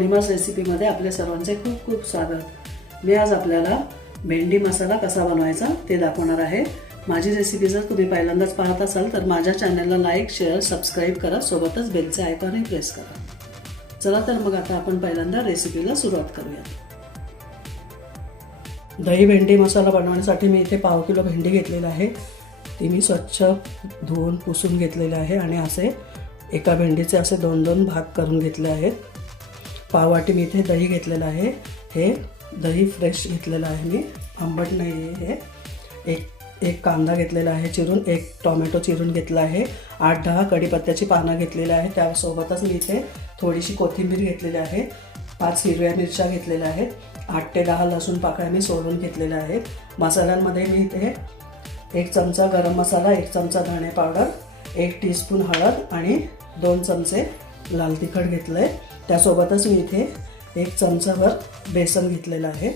पौर्णिमास रेसिपीमध्ये आपल्या सर्वांचे खूप खूप स्वागत. मी आज आपल्याला भेंडी मसाला कसा बनवायचा ते दाखवणार आहे. माझी रेसिपी जर तुम्ही पहिल्यांदाच पाहत असाल तर माझ्या चॅनलला लाईक शेअर सबस्क्राईब करा. सोबतच बेलचे आयकॉनही प्रेस करा. चला तर मग आता आपण पहिल्यांदा रेसिपीला सुरुवात करूया. दही भेंडी मसाला बनवण्यासाठी मी इथे पाव किलो भेंडी घेतलेला आहे. ती मी स्वच्छ धुवून पुसून घेतलेले आहे आणि असे एका भेंडीचे असे दोन दोन भाग करून घेतले आहेत. पाववाटी मी इथे दही घेतलेलं आहे. हे दही फ्रेश घेतलेलं आहे मी. आंबट नाही आहे हे. एक एक कांदा घेतलेला आहे चिरून एक टोमॅटो चिरून घेतला आहे. आठ दहा कढीपत्त्याची पानं घेतलेली आहे. त्यासोबतच मी इथे थोडीशी कोथिंबीर घेतलेली आहे. पाच हिरव्या मिरच्या घेतलेल्या आहेत. आठ ते दहा लसूण पाकळ्या मी सोलून घेतलेल्या आहेत. मसाल्यांमध्ये मी इथे एक चमचा गरम मसाला एक चमचा धणे पावडर एक टीस्पून हळद आणि दोन चमचे लाल तिखट घेतलं आहे त्यासोबतच मी इथे एक चमचाभर बेसन घेतलेलं आहे.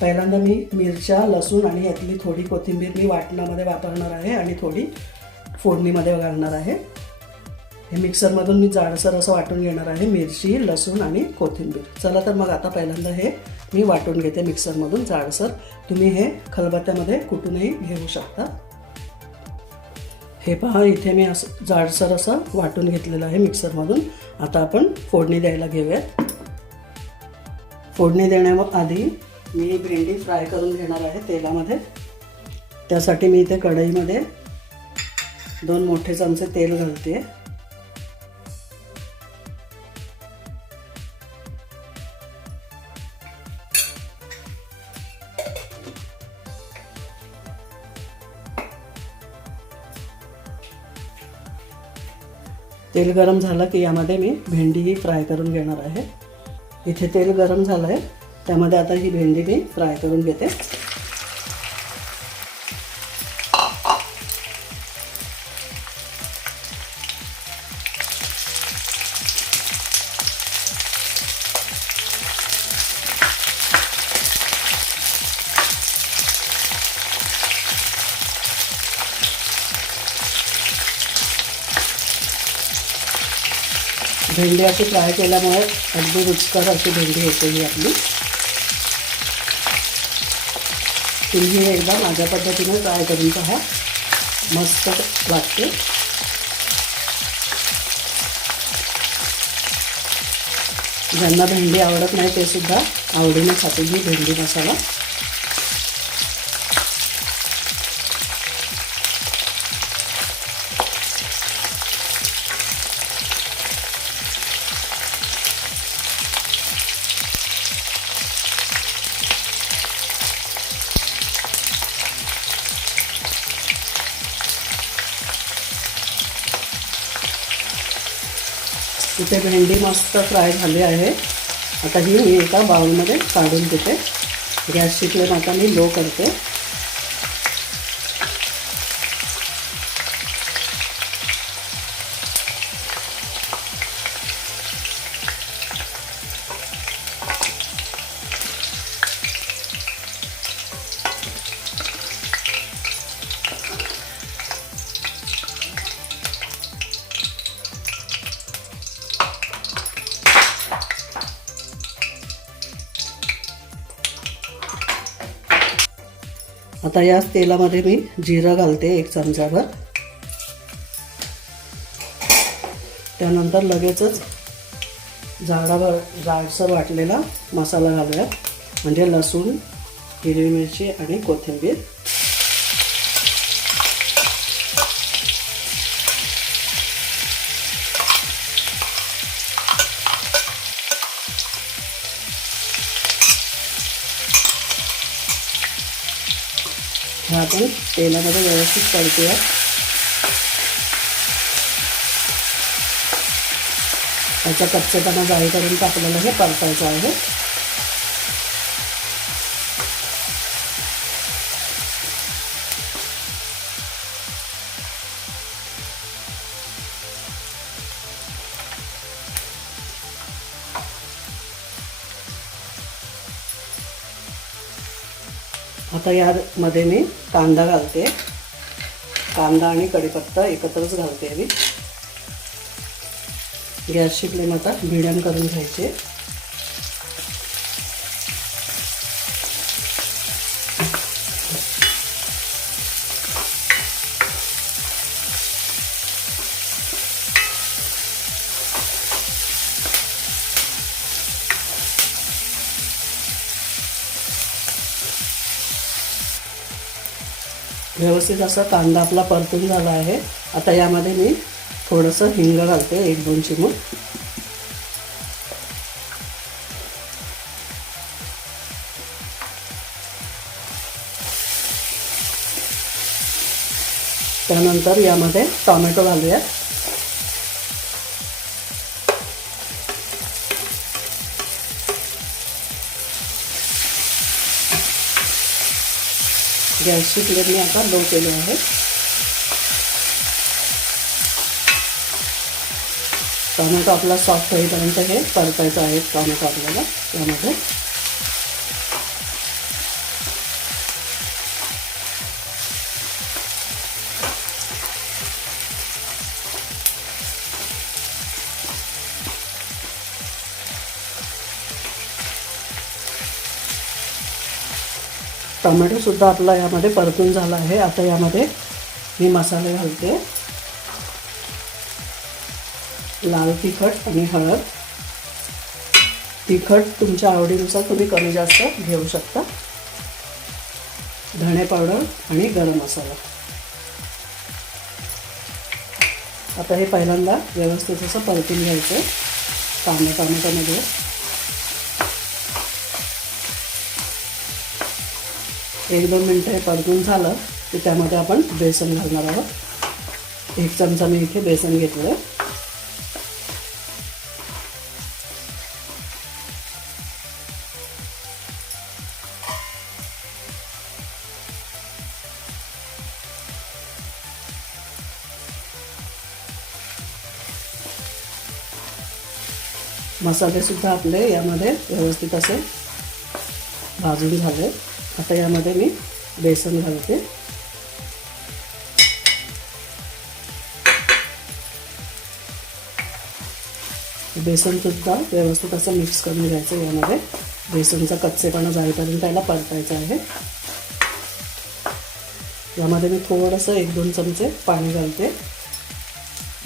पहिल्यांदा मी मिरच्या लसूण आणि यातली थोडी कोथिंबीर मी वाटणामध्ये वापरणार आहे आणि थोडी फोडणीमध्ये घालणार आहे. हे मिक्सरमधून मी जाडसर असं वाटून घेणार आहे मिरची लसूण आणि कोथिंबीर. चला तर मग आता पहिल्यांदा हे मी वाटून घेते मिक्सरमधून जाडसर. तुम्ही हे खलबत्त्यामध्ये कुठूनही घेऊ शकता. हे पहा इथे मी असं जाडसर असं वाटून घेतलेलं आहे मिक्सरमधून. आता आपण फोडणी द्यायला घेऊयात. फोडणी देण्याआधी मी भेंडी फ्राय करून घेणार आहे तेलामध्ये. त्यासाठी मी इथे कढईमध्ये दोन मोठे चमचे तेल घालते. तेल गरम झालं की यामध्ये मी भेंडी फ्राय करून घेणार आहे. इथे तेल गरम झालं आहे त्यामध्ये आता ही भेंडी मी फ्राय करून घेते. भेंडी अशी फ्राय केल्यामुळे अगदी रुचकर अशी भेंडी येते ही आपली. तुम्ही एकदा माझ्या पद्धतीने ट्राय करून पहा. मस्त वाटते. ज्यांना भेंडी आवडत नाही ते सुद्धा आवडीने खाते ही भेंडी मसाला. इथे भेंडी मस्त फ्राय झाली आहे. आता ही मी एका बाउलमध्ये काढून देते गॅसची फ्लेम आता मी लो करते. आता याच तेलामध्ये मी जिरं घालते एक चमचाभर. त्यानंतर लगेचच जाडाभर जाडसर वाटलेला मसाला घालूया म्हणजे लसूण हिरवी मिरची आणि कोथिंबीर. आपण तेलामध्ये व्यवस्थित तळतूया त्याचा कच्चेपणा जाईपर्यंत आपल्याला हे परतायचं आहे. आता यामध्ये मी कांदा घालते. कांदा आणि कढीपत्ता एकत्रच घालते मी. गॅसची फ्लेम आता मिडियम करून घ्यायची. व्यवस्थित असा कांदा आपला परतून झाला आहे. आता यामध्ये मी थोडंसं हिंग घालते एक दोन चिमूट. त्यानंतर यामध्ये टॉमॅटो घालूया गॅसची फ्लेम मी आता लो केली आहे. टोमॅटो आपला सॉफ्ट होईपर्यंत हे परतायचं आहे टोमॅटो आपल्याला त्यामध्ये. टोमॅटोसुद्धा आपला यामध्ये परतून झाला आहे. आता यामध्ये मी मसाले घालते. लाल तिखट आणि हळद. तिखट तुमच्या आवडीनुसार तुम्ही कमी जास्त घेऊ शकता. धणे पावडर आणि गरम मसाला. आता हे पहिल्यांदा व्यवस्थित असं परतून घ्यायचं. कांदा टोमॅटोमध्ये. एक दोन मिनटं हे परतून झालं की त्यामध्ये आपण बेसन घालणार आहोत. एक चमचा मी इथे बेसन घेतलं आहे मसालेसुद्धा आपले यामध्ये व्यवस्थित असे भाजून झाले. आता यामध्ये मी बेसन घालते. बेसनसुद्धा व्यवस्थित असं मिक्स करून घ्यायचं यामध्ये. बेसनचा कच्चेपणा जाईपर्यंत त्याला परतायचं आहे. यामध्ये मी थोडंसं एक दोन चमचे पाणी घालते.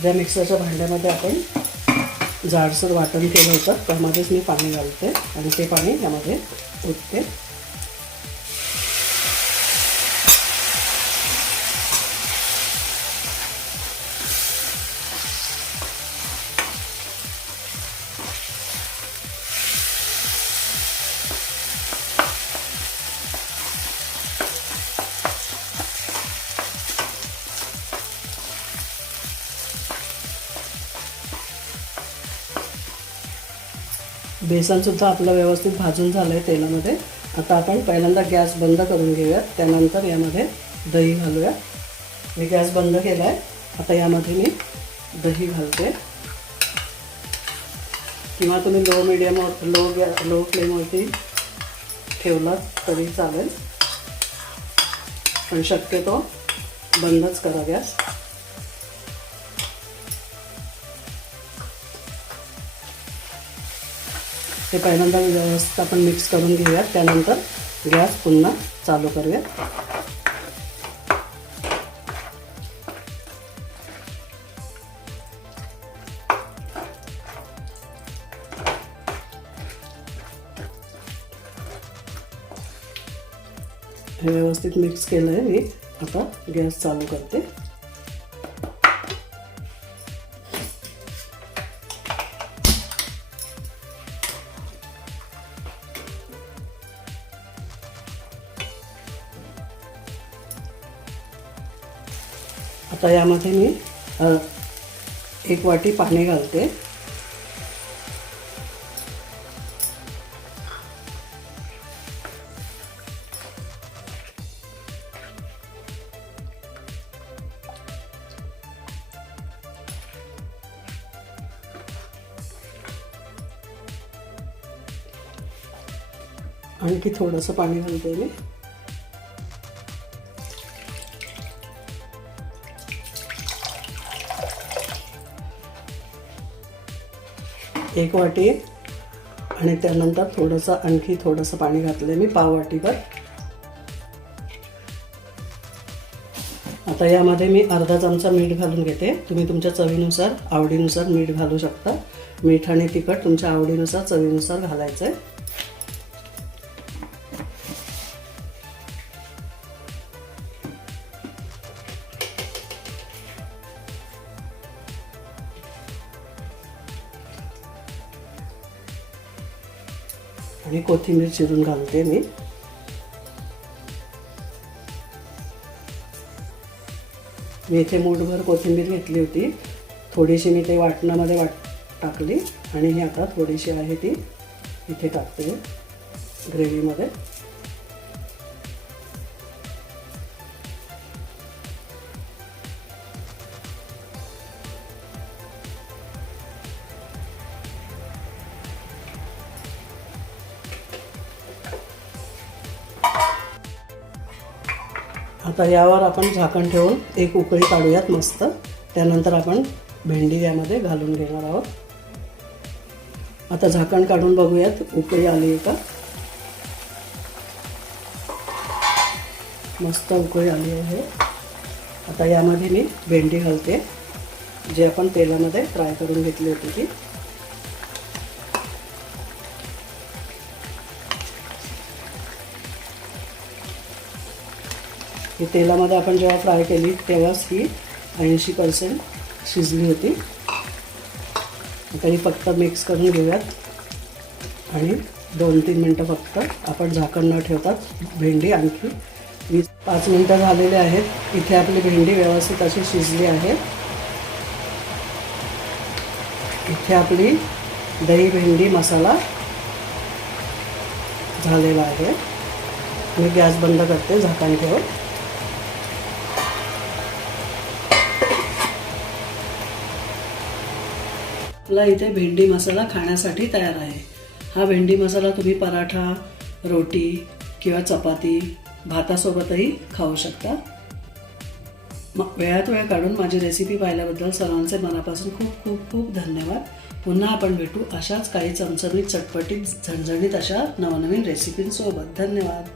ज्या मिक्सरच्या भांड्यामध्ये आपण जाडसर वाटण केलं होतं त्यामध्येच मी पाणी घालते आणि ते पाणी यामध्ये ओतते. बेसनसुद्धा आपलं व्यवस्थित भाजून झालं आहे तेलामध्ये. आता आपण पहिल्यांदा गॅस बंद करून घेऊयात. त्यानंतर यामध्ये दही घालूया मी गॅस बंद केला आहे आता यामध्ये मी दही घालते. किंवा तुम्ही लो मिडियमवर लो गॅ लो फ्लेमवरती ठेवलात तरी चालेल. पण शक्यतो बंदच करा गॅस. हे पहिल्यांदा व्यवस्थित आपण मिक्स करून घेऊयात. त्यानंतर गॅस पुन्हा चालू करूया हे व्यवस्थित मिक्स केलं आहे मी. आता गॅस चालू करते. आता यामध्ये मी एक वाटी पाणी घालते. आणखी थोडंसं पाणी घालते मी. एक वाटी आणि त्यानंतर थोडंसं आणखी थोडंसं पाणी घातलं मी पाव वाटीभर. आता यामध्ये मी अर्धा चमचा मीठ घालून घेते. तुम्ही तुमच्या चवीनुसार आवडीनुसार मीठ घालू शकता. मीठ आणि तिखट तुमच्या आवडीनुसार चवीनुसार घालायचं आहे आणि कोथिंबीर चिरून घालते मी. मी इथे मूठभर कोथिंबीर घेतली होती. थोडीशी मी ते वाटणामध्ये वाट टाकली आणि ही आता थोडीशी आहे ती. इथे टाकते ग्रेव्हीमध्ये. आता यावर आपण झाकण ठेवून एक उकळी काढूयात मस्त. त्यानंतर आपण भेंडी यामध्ये घालून घेणार आहोत. आता झाकण काढून बघूयात उकळी आली आहे का? मस्त उकळी आली आहे. आता यामध्ये मी भेंडी घालते जी आपण तेलामध्ये फ्राय करून घेतली होती ती. ही तेलामध्ये आपण जेव्हा फ्राय केली तेव्हाच ही ऐंशी पर्सेंट शिजली होती. आता ही फक्त मिक्स करून घेऊयात. आणि दोन तीन मिनटं फक्त आपण झाकण न ठेवतात भेंडी आणखी वीस पाच मिनटं झालेली आहेत. इथे आपली भेंडी व्यवस्थित अशी शिजली आहे. इथे आपली दही भेंडी मसाला झालेला आहे. मी गॅस बंद करते झाकण ठेवून. आपला इथे भेंडी मसाला खाण्यासाठी तयार आहे. हा भेंडी मसाला तुम्ही पराठा रोटी किंवा चपाती भातासोबतही खाऊ शकता. मग वेळात वेळ काढून माझी रेसिपी पाहिल्याबद्दल सर्वांचे मनापासून खूप खूप खूप धन्यवाद. पुन्हा आपण भेटू अशाच काही चमचमीत चटपटीत झणझणीत अशा नवनवीन रेसिपींसोबत धन्यवाद.